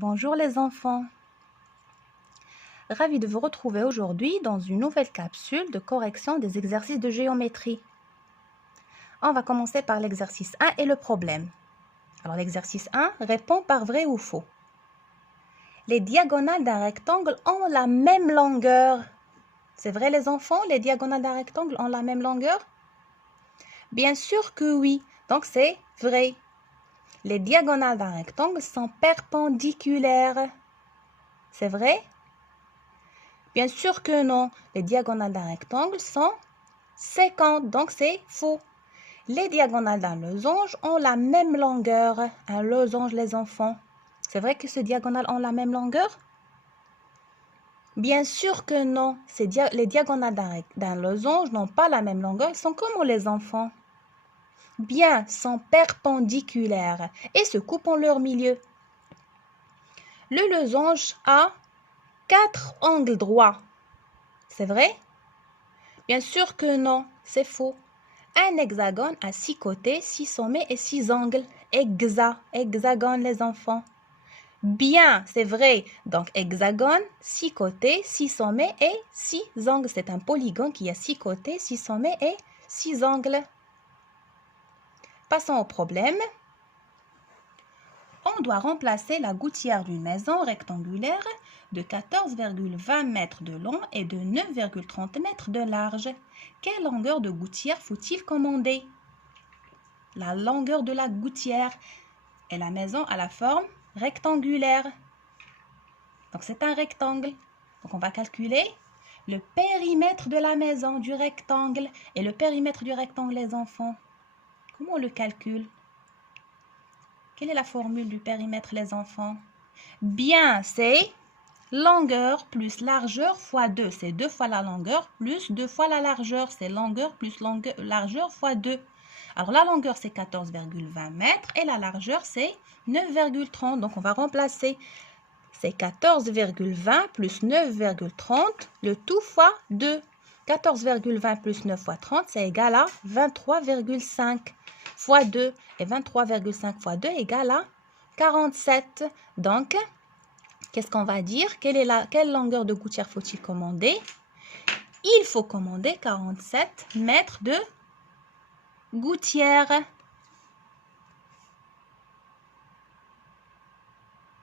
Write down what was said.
Bonjour les enfants. Ravi de vous retrouver aujourd'hui dans une nouvelle capsule de correction des exercices de géométrie. On va commencer par l'exercice 1 et le problème. Alors l'exercice 1 répond par vrai ou faux. Les diagonales d'un rectangle ont la même longueur. C'est vrai les enfants, les diagonales d'un rectangle ont la même longueur? Bien sûr que oui, donc c'est vrai. Les diagonales d'un rectangle sont perpendiculaires. C'est vrai? Bien sûr que non. Les diagonales d'un rectangle sont sécantes, donc c'est faux. Les diagonales d'un losange ont la même longueur. Un losange, les enfants. C'est vrai que ces diagonales ont la même longueur? Bien sûr que non. Les diagonales d'un losange n'ont pas la même longueur. Ils sont comment les enfants? Bien, sont perpendiculaires et se coupent en leur milieu. Le losange a 4 angles droits. C'est vrai? Bien sûr que non, c'est faux. Un hexagone a 6 côtés, 6 sommets et 6 angles. Hexagone les enfants. Bien, c'est vrai. Donc hexagone, 6 côtés, 6 sommets et 6 angles. C'est un polygone qui a 6 côtés, 6 sommets et 6 angles. Passons au problème. On doit remplacer la gouttière d'une maison rectangulaire de 14,20 mètres de long et de 9,30 mètres de large. Quelle longueur de gouttière faut-il commander? La longueur de la gouttière et la maison a la forme rectangulaire. Donc c'est un rectangle. Donc on va calculer le périmètre de la maison du rectangle. Et le périmètre du rectangle, les enfants, comment on le calcule? Quelle est la formule du périmètre, les enfants? Bien, c'est longueur plus largeur fois 2. C'est 2 fois la longueur plus 2 fois la largeur. C'est longueur plus largeur fois 2. Alors, la longueur, c'est 14,20 mètres et la largeur, c'est 9,30. Donc, on va remplacer. C'est 14,20 plus 9,30, le tout fois 2. 14,20 plus 9 fois 30, c'est égal à 23,5 fois 2. Et 23,5 fois 2 égale à 47. Donc, qu'est-ce qu'on va dire? Quelle longueur de gouttière faut-il commander? Il faut commander 47 mètres de gouttière.